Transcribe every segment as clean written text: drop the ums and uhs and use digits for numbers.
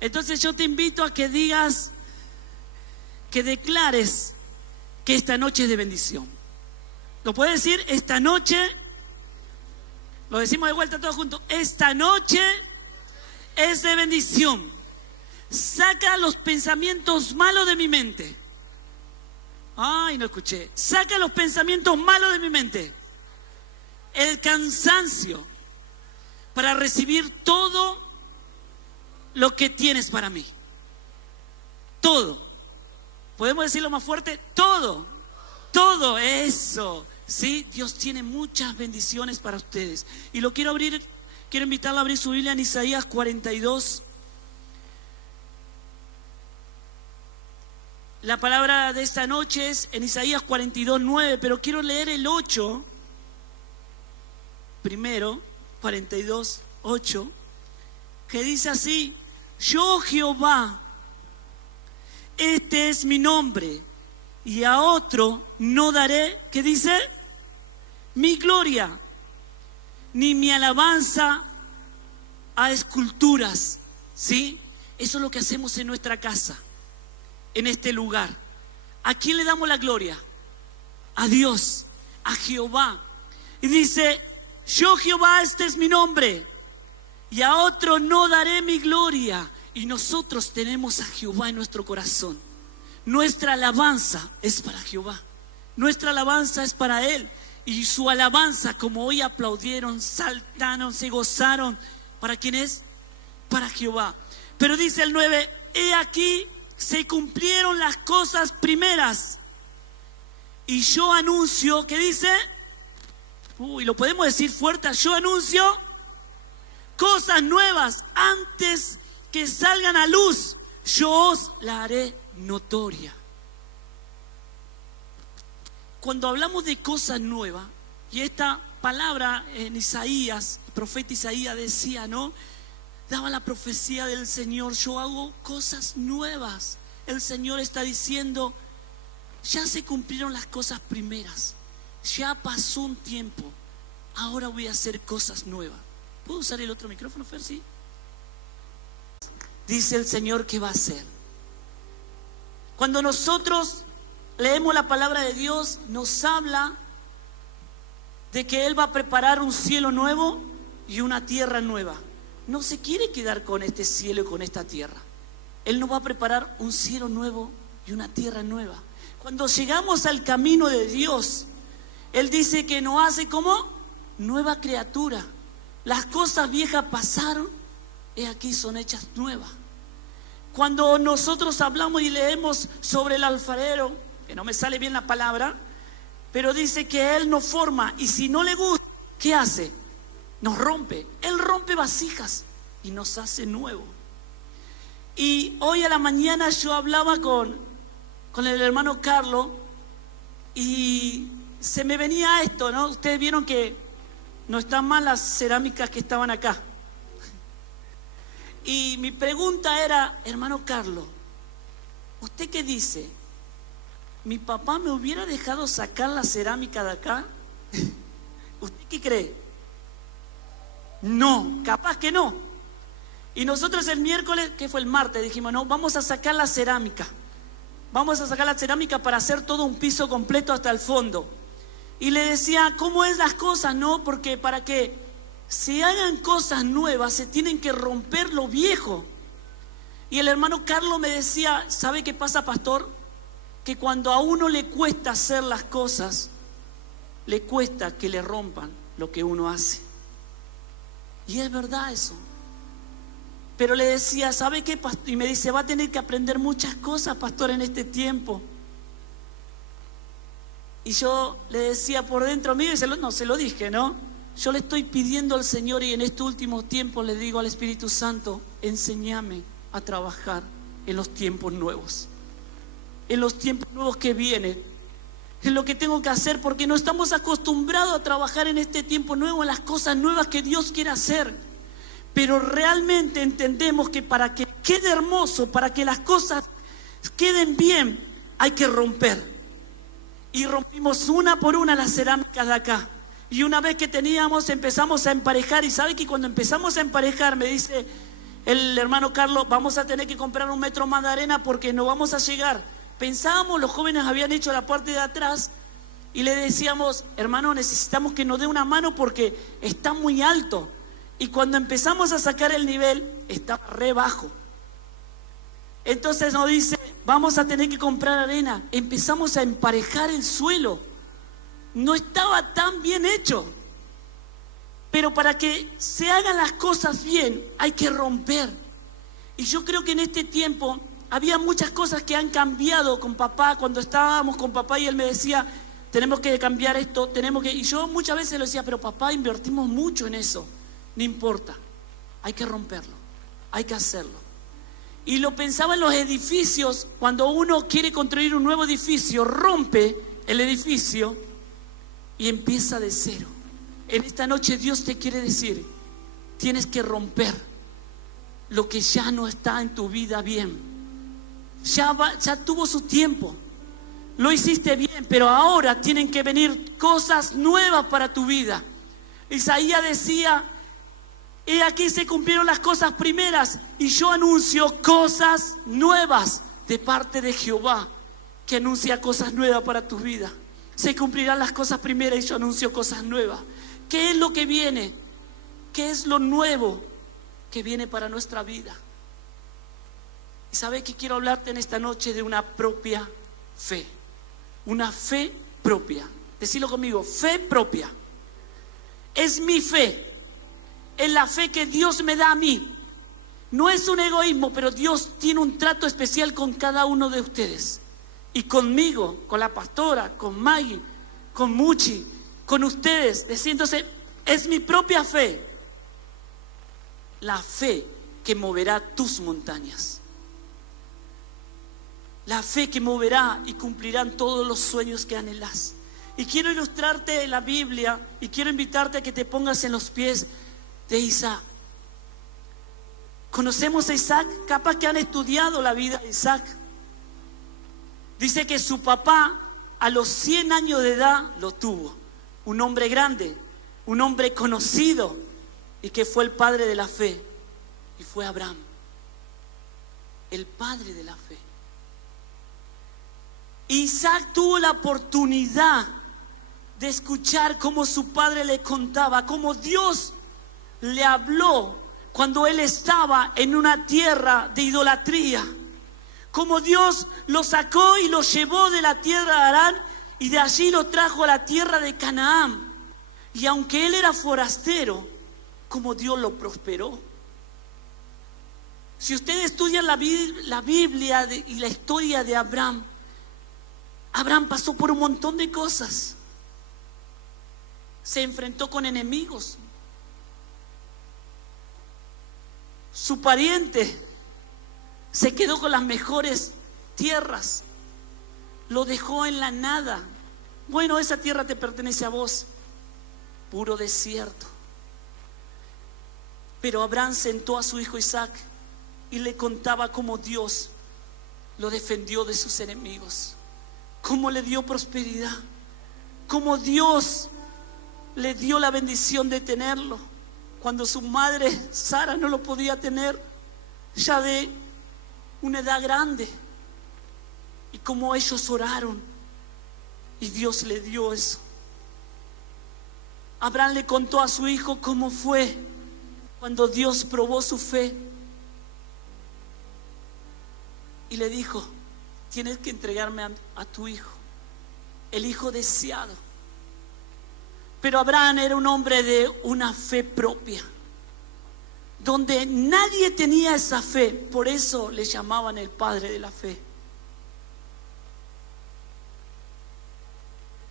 Entonces yo te invito a que digas, que declares que esta noche es de bendición. ¿Lo puedes decir? Esta noche, lo decimos de vuelta todos juntos, esta noche es de bendición. Saca los pensamientos malos de mi mente. Ay, no escuché. Saca los pensamientos malos de mi mente. El cansancio para recibir todo lo que tienes para mí. Todo. ¿Podemos decirlo más fuerte? Todo. Todo eso. Sí, Dios tiene muchas bendiciones para ustedes. Y lo quiero invitarlo a abrir su Biblia en Isaías 42. La palabra de esta noche es en Isaías 42:9, pero quiero leer el 8. Primero, 42:8, que dice así: yo Jehová, este es mi nombre, y a otro no daré, ¿qué dice? Mi gloria, ni mi alabanza a esculturas. ¿Sí? Eso es lo que hacemos en nuestra casa, en este lugar. ¿A quién le damos la gloria? A Dios, a Jehová. Y dice: yo Jehová, este es mi nombre, y a otro no daré mi gloria. Y nosotros tenemos a Jehová en nuestro corazón. Nuestra alabanza es para Jehová. Nuestra alabanza es para Él. Y su alabanza, como hoy aplaudieron, saltaron, se gozaron, ¿para quién es? Para Jehová. Pero dice el 9: he aquí, se cumplieron las cosas primeras. Y yo anuncio, ¿qué dice? Uy, lo podemos decir fuerte: yo anuncio cosas nuevas. Antes que salgan a luz, yo os la haré notoria. Cuando hablamos de cosas nuevas, y esta palabra en Isaías, el profeta Isaías decía, ¿no? Daba la profecía del Señor: yo hago cosas nuevas. El Señor está diciendo: ya se cumplieron las cosas primeras, ya pasó un tiempo, ahora voy a hacer cosas nuevas. ¿Puedo usar el otro micrófono, Fer? ¿Sí? Dice el Señor que va a hacer. Cuando nosotros leemos la palabra de Dios, nos habla de que Él va a preparar un cielo nuevo y una tierra nueva. No se quiere quedar con este cielo y con esta tierra. Él nos va a preparar un cielo nuevo y una tierra nueva. Cuando llegamos al camino de Dios, Él dice que nos hace como nueva criatura. Las cosas viejas pasaron, y aquí son hechas nuevas. Cuando nosotros hablamos y leemos sobre el alfarero, que no me sale bien la palabra, pero dice que Él nos forma, y si no le gusta, ¿qué hace? Nos rompe. Él rompe vasijas y nos hace nuevo. Y hoy a la mañana yo hablaba con el hermano Carlos, y se me venía esto, ¿no? Ustedes vieron que no están mal las cerámicas que estaban acá. Y mi pregunta era: hermano Carlos, ¿usted qué dice? ¿Mi papá me hubiera dejado sacar la cerámica de acá? ¿Usted qué cree? No, capaz que no. Y nosotros el miércoles, que fue el martes, dijimos: no, vamos a sacar la cerámica. Vamos a sacar la cerámica para hacer todo un piso completo hasta el fondo. Y le decía, ¿cómo es las cosas? No, porque para que se hagan cosas nuevas se tienen que romper lo viejo. Y el hermano Carlos me decía: ¿sabe qué pasa, pastor? Que cuando a uno le cuesta hacer las cosas, le cuesta que le rompan lo que uno hace. Y es verdad eso. Pero le decía: ¿sabe qué, pastor? Y me dice: va a tener que aprender muchas cosas, pastor, en este tiempo. Y yo le decía por dentro mío, y se lo dije, ¿no? Yo le estoy pidiendo al Señor, y en estos últimos tiempos le digo al Espíritu Santo: enséñame a trabajar en los tiempos nuevos. En los tiempos nuevos que vienen. Es lo que tengo que hacer, porque no estamos acostumbrados a trabajar en este tiempo nuevo, en las cosas nuevas que Dios quiere hacer. Pero realmente entendemos que para que quede hermoso, para que las cosas queden bien, hay que romper. Y rompimos una por una las cerámicas de acá. Y una vez que empezamos a emparejar. Y sabe que cuando empezamos a emparejar, me dice el hermano Carlos, vamos a tener que comprar 1 metro más de arena porque no vamos a llegar. Pensábamos, los jóvenes habían hecho la parte de atrás y le decíamos, hermano, necesitamos que nos dé una mano porque está muy alto. Y cuando empezamos a sacar el nivel, estaba re bajo. Entonces nos dice, vamos a tener que comprar arena. Empezamos a emparejar el suelo. No estaba tan bien hecho. Pero para que se hagan las cosas bien, hay que romper. Y yo creo que en este tiempo había muchas cosas que han cambiado con papá. Cuando estábamos con papá y él me decía, tenemos que cambiar esto, tenemos que... Y yo muchas veces le decía, pero papá, invertimos mucho en eso. No importa, hay que romperlo, hay que hacerlo. Y lo pensaba en los edificios. Cuando uno quiere construir un nuevo edificio, rompe el edificio y empieza de cero. En esta noche Dios te quiere decir, tienes que romper lo que ya no está en tu vida bien. Ya tuvo su tiempo, lo hiciste bien, pero ahora tienen que venir cosas nuevas para tu vida. Isaías decía, he aquí se cumplieron las cosas primeras y yo anuncio cosas nuevas de parte de Jehová, que anuncia cosas nuevas para tu vida. Se cumplirán las cosas primeras y yo anuncio cosas nuevas. ¿Qué es lo que viene? ¿Qué es lo nuevo que viene para nuestra vida? Y sabes que quiero hablarte en esta noche de una propia fe. Una fe propia. Decilo conmigo, fe propia. Es mi fe. Es la fe que Dios me da a mí. No es un egoísmo, pero Dios tiene un trato especial con cada uno de ustedes. Y conmigo, con la pastora, con Maggie, con Muchi, con ustedes. Entonces, es mi propia fe. La fe que moverá tus montañas. La fe que moverá y cumplirán todos los sueños que anhelas. Y quiero ilustrarte la Biblia y quiero invitarte a que te pongas en los pies de Isaac. ¿Conocemos a Isaac? Capaz que han estudiado la vida de Isaac. Dice que su papá a los 100 años de edad lo tuvo. Un hombre grande, un hombre conocido y que fue el padre de la fe. Y fue Abraham, el padre de la fe. Isaac tuvo la oportunidad de escuchar cómo su padre le contaba, cómo Dios le habló cuando él estaba en una tierra de idolatría, cómo Dios lo sacó y lo llevó de la tierra de Harán y de allí lo trajo a la tierra de Canaán. Y aunque él era forastero, como Dios lo prosperó. Si ustedes estudian la Biblia y la historia de Abraham, Abraham pasó por un montón de cosas. Se enfrentó con enemigos. Su pariente se quedó con las mejores tierras. Lo dejó en la nada. Bueno, esa tierra te pertenece a vos. Puro desierto. Pero Abraham sentó a su hijo Isaac y le contaba cómo Dios lo defendió de sus enemigos, cómo le dio prosperidad, cómo Dios le dio la bendición de tenerlo cuando su madre Sara no lo podía tener, ya de una edad grande, y cómo ellos oraron y Dios le dio eso. Abraham le contó a su hijo cómo fue cuando Dios probó su fe y le dijo, tienes que entregarme a tu hijo, el hijo deseado. Pero Abraham era un hombre de una fe propia, donde nadie tenía esa fe, por eso le llamaban el padre de la fe.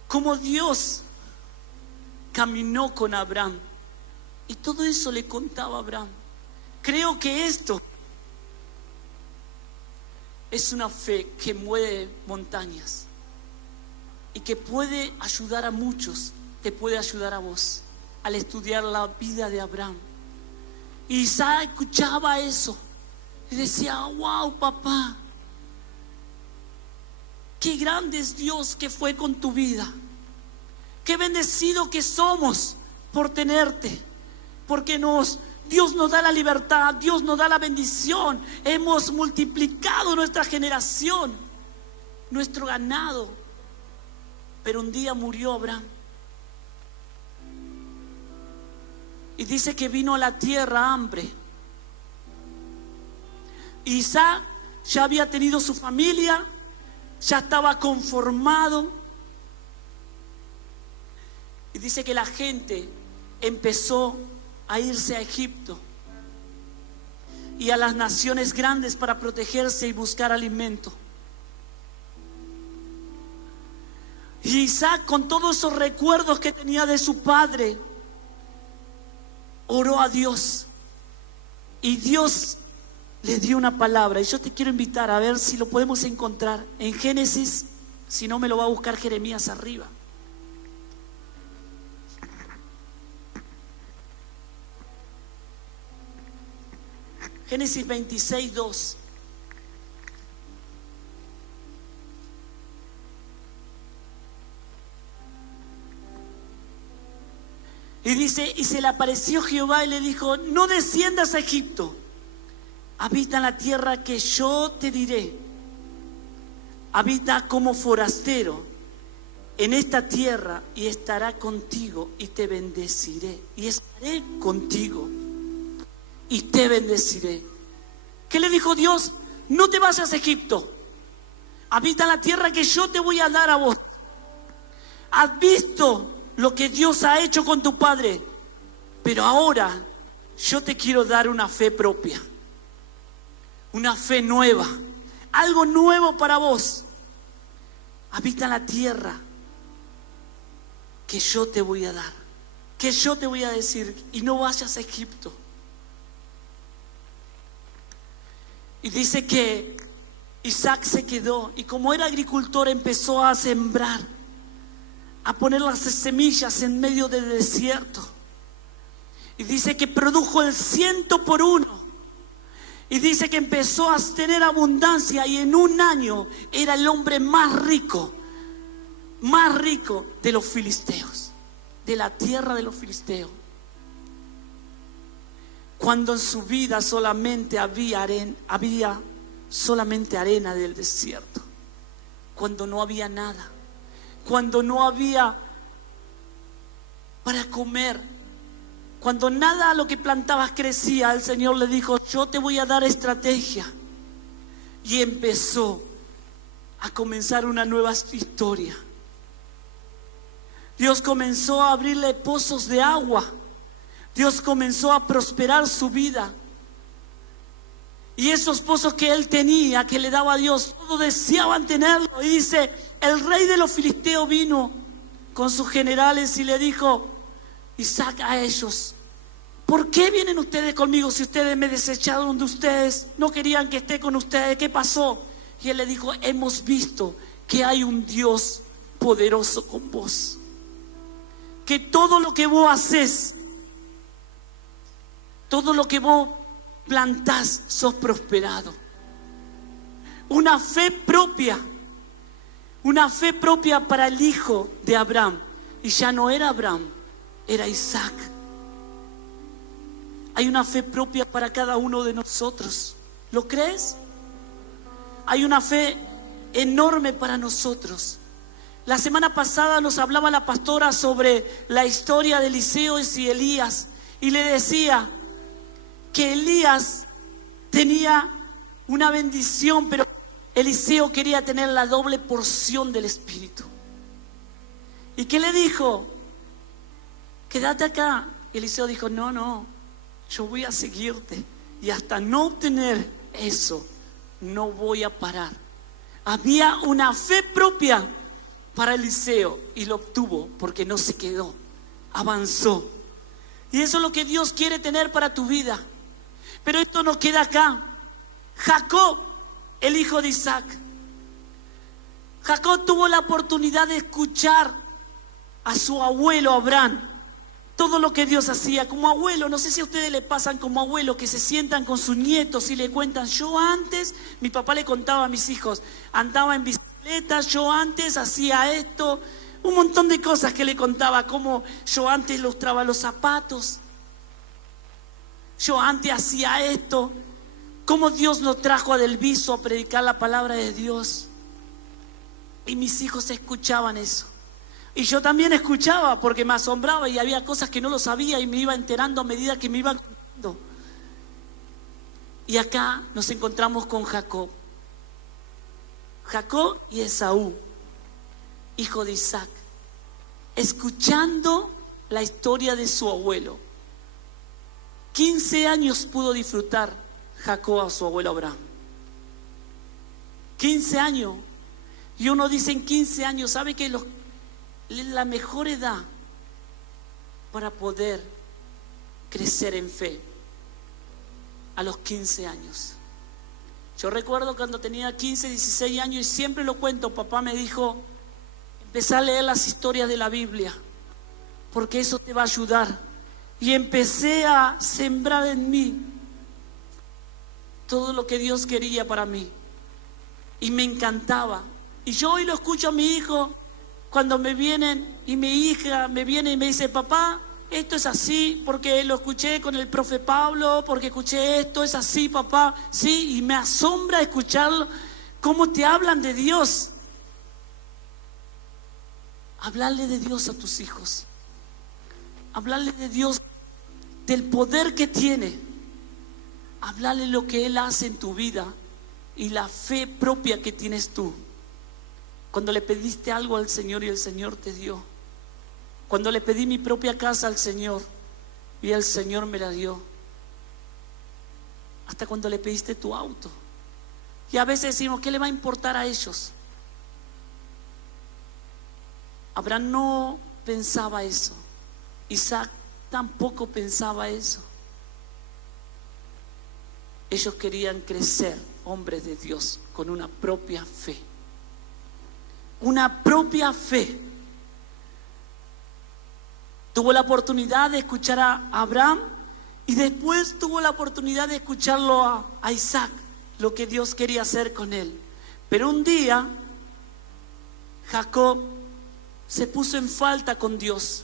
Como Dios caminó con Abraham y todo eso le contaba a Abraham. Creo que esto es una fe que mueve montañas y que puede ayudar a muchos, te puede ayudar a vos al estudiar la vida de Abraham. Y Isaac escuchaba eso y decía, wow, papá, qué grande es Dios que fue con tu vida. Qué bendecido que somos por tenerte, porque nos Dios nos da la libertad, Dios nos da la bendición. Hemos multiplicado nuestra generación, nuestro ganado. Pero un día murió Abraham. Y dice que vino a la tierra hambre. Isaac ya había tenido su familia, ya estaba conformado. Y dice que la gente empezó a irse a Egipto y a las naciones grandes para protegerse y buscar alimento. Y Isaac, con todos esos recuerdos que tenía de su padre, oró a Dios. Y Dios le dio una palabra. Y yo te quiero invitar a ver si lo podemos encontrar en Génesis. Si no, me lo va a buscar Jeremías arriba. Génesis 26, 2. Y dice, y se le apareció Jehová y le dijo, no desciendas a Egipto, habita en la tierra que yo te diré, habita como forastero en esta tierra y estará contigo y te bendeciré, y estaré contigo y te bendeciré. ¿Qué le dijo Dios? No te vayas a Egipto, habita en la tierra que yo te voy a dar a vos. ¿Has visto lo que Dios ha hecho con tu padre? Pero ahora yo te quiero dar una fe propia, una fe nueva, algo nuevo para vos. Habita en la tierra que yo te voy a dar, que yo te voy a decir, y no vayas a Egipto. Y dice que Isaac se quedó y como era agricultor empezó a sembrar, a poner las semillas en medio del desierto. Y dice que produjo el 100 por 1. Y dice que empezó a tener abundancia y en un año era el hombre más rico de los filisteos, de la tierra de los filisteos. Cuando en su vida solamente había solamente arena del desierto, cuando no había nada, cuando no había para comer, cuando nada a lo que plantabas crecía, el Señor le dijo, yo te voy a dar estrategia. Y empezó a comenzar una nueva historia. Dios comenzó a abrirle pozos de agua. Dios comenzó a prosperar su vida. Y esos pozos que él tenía, que le daba a Dios, todos deseaban tenerlo. Y dice, el rey de los filisteos vino con sus generales y le dijo, Isaac a ellos, ¿por qué vienen ustedes conmigo si ustedes me desecharon de ustedes? No querían que esté con ustedes, ¿qué pasó? Y él le dijo, hemos visto que hay un Dios poderoso con vos, que todo lo que vos haces, todo lo que vos plantás, sos prosperado. Una fe propia para el hijo de Abraham. Y ya no era Abraham, era Isaac. Hay una fe propia para cada uno de nosotros. ¿Lo crees? Hay una fe enorme para nosotros. La semana pasada nos hablaba la pastora sobre la historia de Eliseo y Elías. Y le decía que Elías tenía una bendición, pero Eliseo quería tener la doble porción del Espíritu. ¿Y qué le dijo? Quédate acá. Eliseo dijo, no, yo voy a seguirte. Y hasta no obtener eso, no voy a parar. Había una fe propia para Eliseo y lo obtuvo porque no se quedó, avanzó. Y eso es lo que Dios quiere tener para tu vida. Pero esto no queda acá. Jacob, el hijo de Isaac. Jacob tuvo la oportunidad de escuchar a su abuelo Abraham todo lo que Dios hacía. Como abuelo, no sé si a ustedes le pasan como abuelo, que se sientan con sus nietos y le cuentan, yo antes, mi papá le contaba a mis hijos, andaba en bicicleta, yo antes hacía esto, un montón de cosas que le contaba, como yo antes lustraba los zapatos. Yo antes hacía esto. Cómo Dios nos trajo a Del Viso a predicar la palabra de Dios. Y mis hijos escuchaban eso. Y yo también escuchaba porque me asombraba y había cosas que no lo sabía y me iba enterando a medida que me iba contando. Y acá nos encontramos con Jacob. Jacob y Esaú, hijo de Isaac, escuchando la historia de su abuelo. 15 años pudo disfrutar Jacob a su abuelo Abraham. 15 años. Y uno dice en 15 años, ¿sabe qué? La mejor edad para poder crecer en fe, a los 15 años. Yo recuerdo cuando tenía 15, 16 años, y siempre lo cuento, papá me dijo, empecé a leer las historias de la Biblia, porque eso te va a ayudar. Y empecé a sembrar en mí todo lo que Dios quería para mí. Y me encantaba. Y yo hoy lo escucho a mi hijo cuando me vienen, y mi hija me viene y me dice, papá, esto es así, porque lo escuché con el profe Pablo, porque escuché esto, es así, papá. Sí, y me asombra escucharlo, cómo te hablan de Dios. Hablarle de Dios a tus hijos. Hablarle de Dios, del poder que tiene. Hablarle lo que Él hace en tu vida y la fe propia que tienes tú. Cuando le pediste algo al Señor y el Señor te dio. Cuando le pedí mi propia casa al Señor y el Señor me la dio. Hasta cuando le pediste tu auto. Y a veces decimos, ¿qué le va a importar a ellos? Abraham no pensaba eso. Isaac tampoco pensaba eso. Ellos querían crecer, hombres de Dios, con una propia fe. Una propia fe. Tuvo la oportunidad de escuchar a Abraham y después tuvo la oportunidad de escucharlo a Isaac, lo que Dios quería hacer con él. Pero un día Jacob se puso en falta con Dios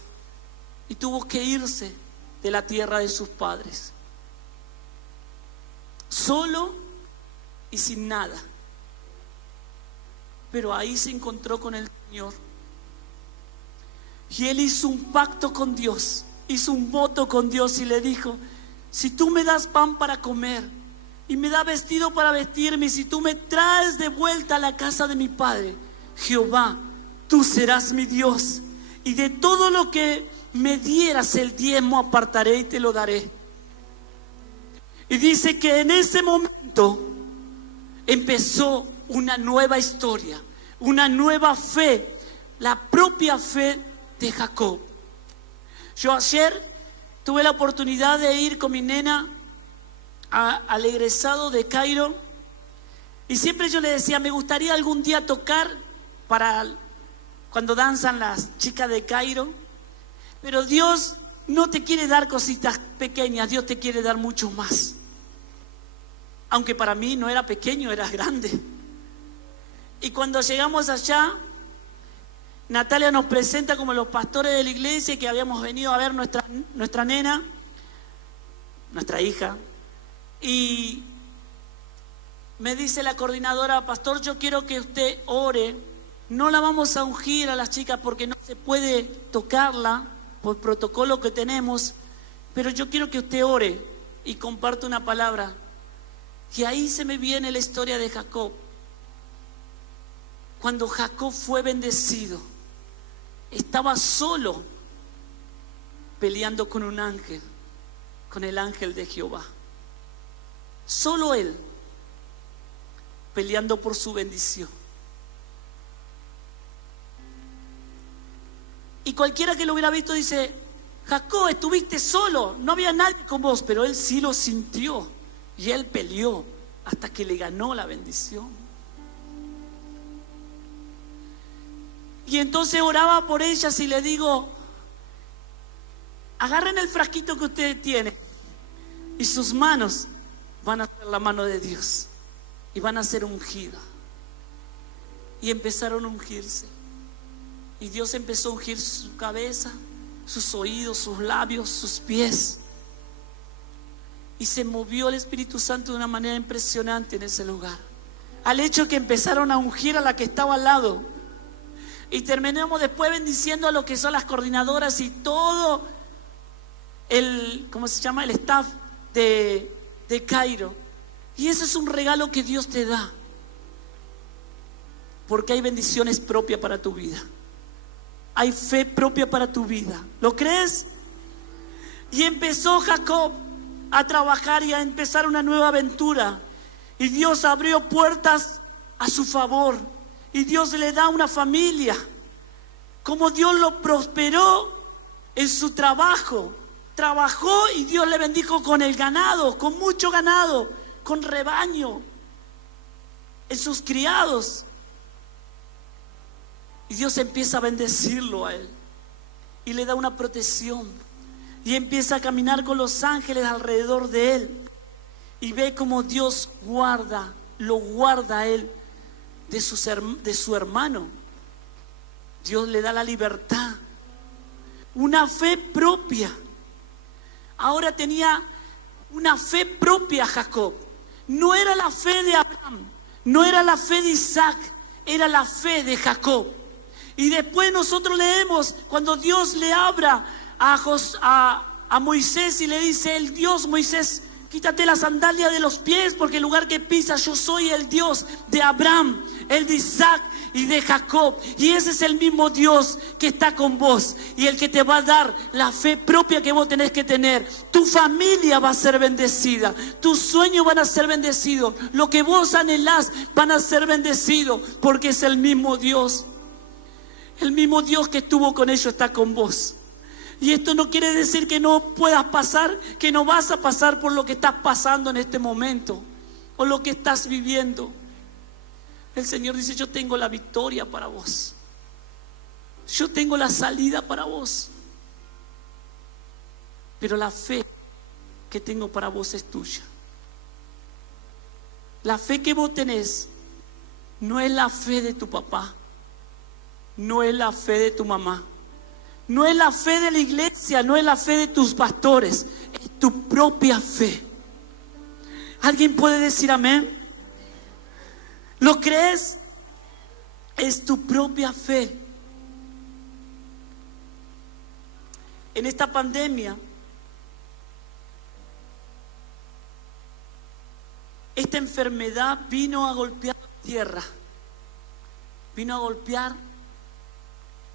y tuvo que irse de la tierra de sus padres, solo y sin nada. Pero ahí se encontró con el Señor. Y él hizo un pacto con Dios, hizo un voto con Dios y le dijo, si tú me das pan para comer y me das vestido para vestirme, y si tú me traes de vuelta a la casa de mi padre, Jehová, tú serás mi Dios, y de todo lo que me dieras el diezmo apartaré y te lo daré. Y dice que en ese momento empezó una nueva historia, una nueva fe, la propia fe de Jacob. Yo ayer tuve la oportunidad de ir con mi nena al egresado de Cairo, y siempre yo le decía, me gustaría algún día tocar para cuando danzan las chicas de Cairo, pero Dios no te quiere dar cositas pequeñas, Dios te quiere dar mucho más. Aunque para mí no era pequeño, era grande. Y cuando llegamos allá, Natalia nos presenta como los pastores de la iglesia, que habíamos venido a ver nuestra nena, nuestra hija. Y me dice la coordinadora, pastor, yo quiero que usted ore. No la vamos a ungir a las chicas porque no se puede tocarla por protocolo que tenemos, pero yo quiero que usted ore y comparte una palabra. Y ahí se me viene la historia de Jacob. Cuando Jacob fue bendecido, estaba solo peleando con un ángel, con el ángel de Jehová. Solo él peleando por su bendición. Y cualquiera que lo hubiera visto dice, Jacob, estuviste solo, no había nadie con vos, pero él sí lo sintió y él peleó hasta que le ganó la bendición. Y entonces oraba por ellas y le digo, agarren el frasquito que ustedes tienen y sus manos van a ser la mano de Dios y van a ser ungidas. Y empezaron a ungirse. Y Dios empezó a ungir su cabeza, sus oídos, sus labios, sus pies. Y se movió el Espíritu Santo de una manera impresionante en ese lugar. Al hecho que empezaron a ungir a la que estaba al lado. Y terminamos después bendiciendo a lo que son las coordinadoras y todo el, ¿cómo se llama? El staff de Cairo. Y ese es un regalo que Dios te da. Porque hay bendiciones propias para tu vida. Hay fe propia para tu vida. ¿Lo crees? Y empezó Jacob a trabajar y a empezar una nueva aventura. Y Dios abrió puertas a su favor. Y Dios le da una familia. Como Dios lo prosperó en su trabajo. Trabajó y Dios le bendijo con el ganado, con mucho ganado, con rebaño, en sus criados. Y Dios empieza a bendecirlo a él. Y le da una protección. Y empieza a caminar con los ángeles alrededor de él. Y ve como Dios lo guarda a él de su hermano. Dios le da la libertad. Una fe propia. Ahora tenía una fe propia Jacob. No era la fe de Abraham, no era la fe de Isaac, era la fe de Jacob. Y después nosotros leemos cuando Dios le habla a Moisés y le dice: el Dios, Moisés, quítate la sandalia de los pies, porque el lugar que pisas, yo soy el Dios de Abraham, el de Isaac y de Jacob. Y ese es el mismo Dios que está con vos y el que te va a dar la fe propia que vos tenés que tener. Tu familia va a ser bendecida, tus sueños van a ser bendecidos, lo que vos anhelás van a ser bendecidos, porque es el mismo Dios. El mismo Dios que estuvo con ellos está con vos. Y esto no quiere decir que no puedas pasar, que no vas a pasar por lo que estás pasando en este momento o lo que estás viviendo. El Señor dice: yo tengo la victoria para vos. Yo tengo la salida para vos. Pero la fe que tengo para vos es tuya. La fe que vos tenés no es la fe de tu papá, no es la fe de tu mamá, no es la fe de la iglesia, no es la fe de tus pastores, es tu propia fe. ¿Alguien puede decir amén? ¿Lo crees? Es tu propia fe. En esta pandemia, esta enfermedad vino a golpear la tierra, vino a golpear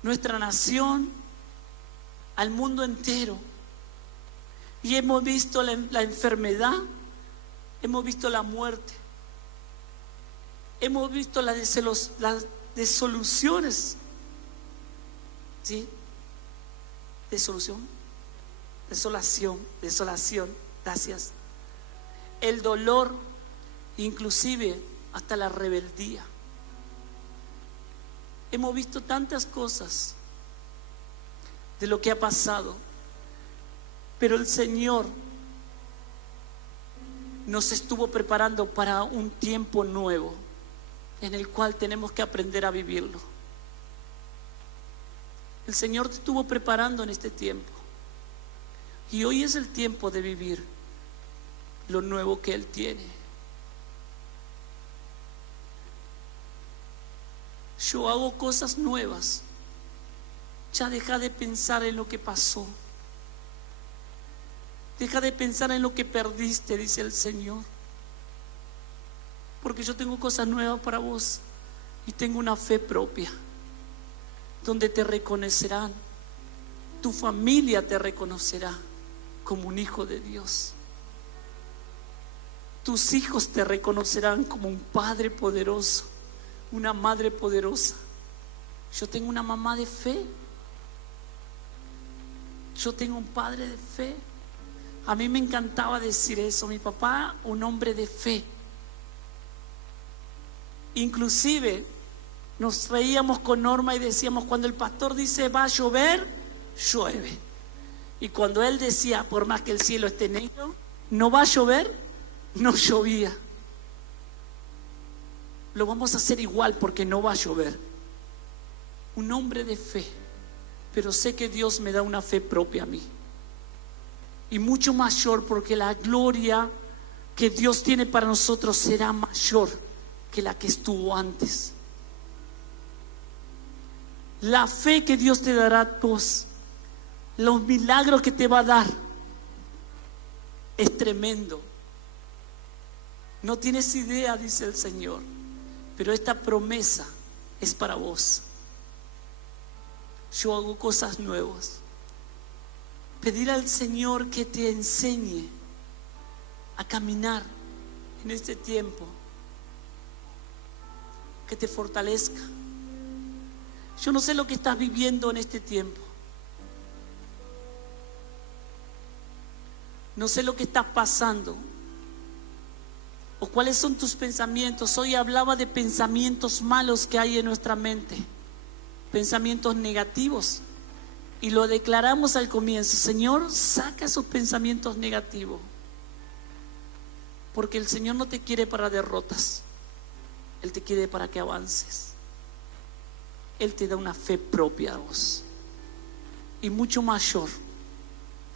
nuestra nación, al mundo entero. Y hemos visto la enfermedad, hemos visto la muerte, hemos visto las desoluciones, ¿sí? Desolación, gracias. El dolor, inclusive hasta la rebeldía. Hemos visto tantas cosas de lo que ha pasado, pero el Señor nos estuvo preparando para un tiempo nuevo en el cual tenemos que aprender a vivirlo. El Señor te estuvo preparando en este tiempo y hoy es el tiempo de vivir lo nuevo que Él tiene. Yo hago cosas nuevas. Ya deja de pensar en lo que pasó. Deja de pensar en lo que perdiste, dice el Señor. Porque yo tengo cosas nuevas para vos y tengo una fe propia donde te reconocerán. Tu familia te reconocerá como un hijo de Dios. Tus hijos te reconocerán como un padre poderoso, una madre poderosa. Yo tengo una mamá de fe. Yo tengo un padre de fe. A mí me encantaba decir eso. Mi papá, un hombre de fe. Inclusive nos reíamos con Norma y decíamos: cuando el pastor dice va a llover, llueve. Y cuando él decía, por más que el cielo esté negro, no va a llover, no llovía. Lo vamos a hacer igual porque no va a llover. Un hombre de fe. Pero sé que Dios me da una fe propia a mí. y mucho mayor, porque la gloria que Dios tiene para nosotros será mayor que la que estuvo antes. La fe que Dios te dará a vos, los milagros que te va a dar, es tremendo. No tienes idea, dice el Señor, pero esta promesa es para vos. Yo hago cosas nuevas. Pedir al Señor que te enseñe a caminar en este tiempo, que te fortalezca. Yo no sé lo que estás viviendo en este tiempo. No sé lo que está pasando o cuáles son tus pensamientos. Hoy hablaba de pensamientos malos que hay en nuestra mente, pensamientos negativos, y lo declaramos al comienzo. Señor, saca esos pensamientos negativos, porque el Señor no te quiere para derrotas, Él te quiere para que avances. Él te da una fe propia a vos, y mucho mayor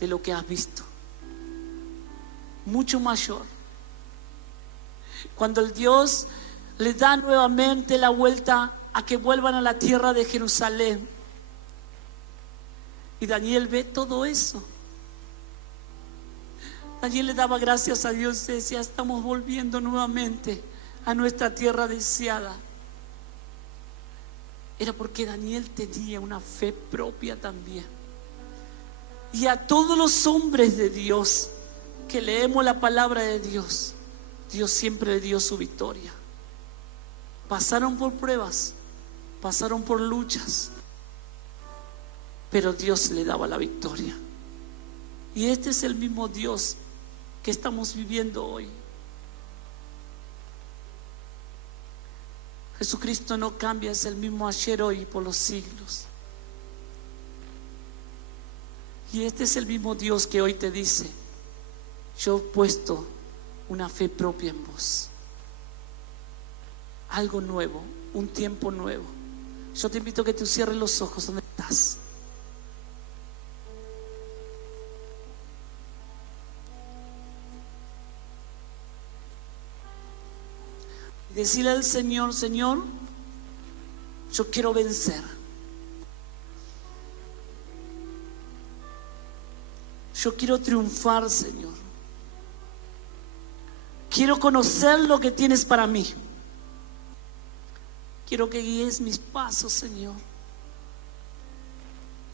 de lo que has visto, mucho mayor. Cuando el Dios le da nuevamente la vuelta a que vuelvan a la tierra de Jerusalén, y Daniel ve todo eso, Daniel le daba gracias a Dios y decía: estamos volviendo nuevamente a nuestra tierra deseada. Era porque Daniel tenía una fe propia también. Y a todos los hombres de Dios que leemos la palabra de Dios, Dios siempre le dio su victoria. Pasaron por pruebas, pasaron por luchas, pero Dios le daba la victoria. Y este es el mismo Dios que estamos viviendo hoy. Jesucristo no cambia, es el mismo ayer, hoy y por los siglos. Y este es el mismo Dios que hoy te dice: yo he puesto una fe propia en vos, algo nuevo, un tiempo nuevo. Yo te invito a que tú cierres los ojos donde estás. Y decirle al Señor: Señor, yo quiero vencer. Yo quiero triunfar, Señor. Quiero conocer lo que tienes para mí. Quiero que guíes mis pasos, Señor.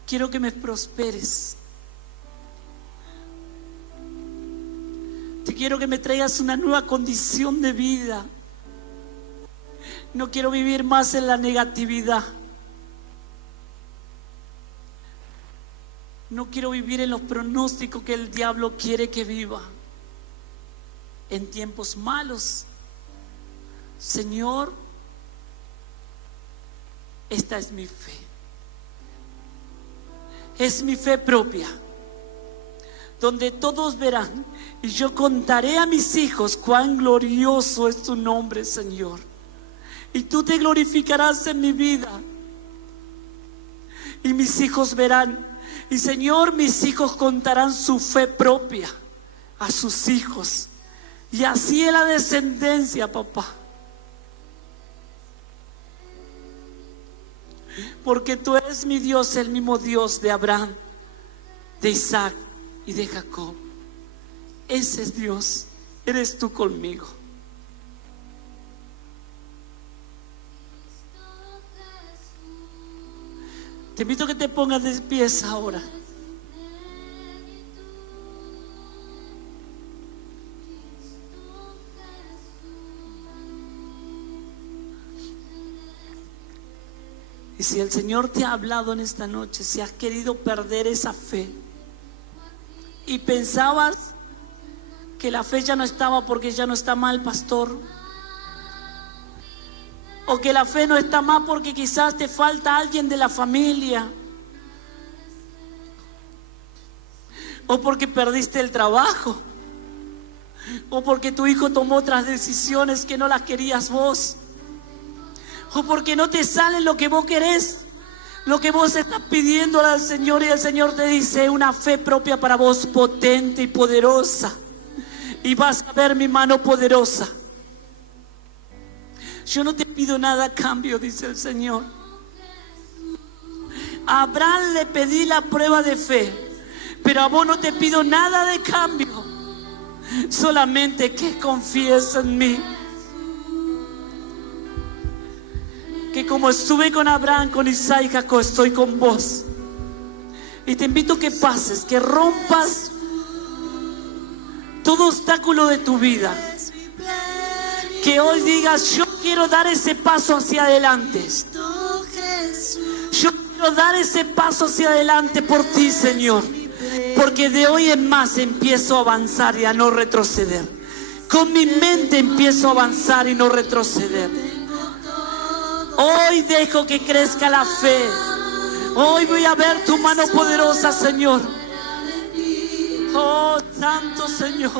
Quiero que me prosperes. Te quiero que me traigas una nueva condición de vida. No quiero vivir más en la negatividad. No quiero vivir en los pronósticos que el diablo quiere que viva. En tiempos malos, Señor, esta es mi fe. Es mi fe propia, donde todos verán, y yo contaré a mis hijos cuán glorioso es tu nombre, Señor. Y tú te glorificarás en mi vida, y mis hijos verán. Y Señor, mis hijos contarán su fe propia a sus hijos, y así es la descendencia, papá. Porque tú eres mi Dios, el mismo Dios de Abraham, de Isaac y de Jacob. Ese es Dios, eres tú conmigo. Te invito a que te pongas de pies ahora. Y si el Señor te ha hablado en esta noche, si has querido perder esa fe y pensabas que la fe ya no estaba porque ya no está mal, pastor, o que la fe no está mal porque quizás te falta alguien de la familia, o porque perdiste el trabajo, o porque tu hijo tomó otras decisiones que no las querías vos, o porque no te sale lo que vos querés, Lo que vos estás pidiendo al Señor, y el Señor te dice una fe propia para vos, potente y poderosa. Y vas a ver mi mano poderosa. Yo no te pido nada a cambio, dice el Señor. A Abraham le pedí la prueba de fe, pero a vos no te pido nada de cambio. Solamente que confíes en mí. Que como estuve con Abraham, con Isaac y Jacob, estoy con vos. Y te invito a que pases, que rompas todo obstáculo de tu vida. Que hoy digas, yo quiero dar ese paso hacia adelante. Yo quiero dar ese paso hacia adelante por ti, Señor. Porque de hoy en más empiezo a avanzar y a no retroceder. Con mi mente empiezo a avanzar y no retroceder. Hoy dejo que crezca la fe. Hoy voy a ver tu mano poderosa, Señor. Oh, Santo Señor.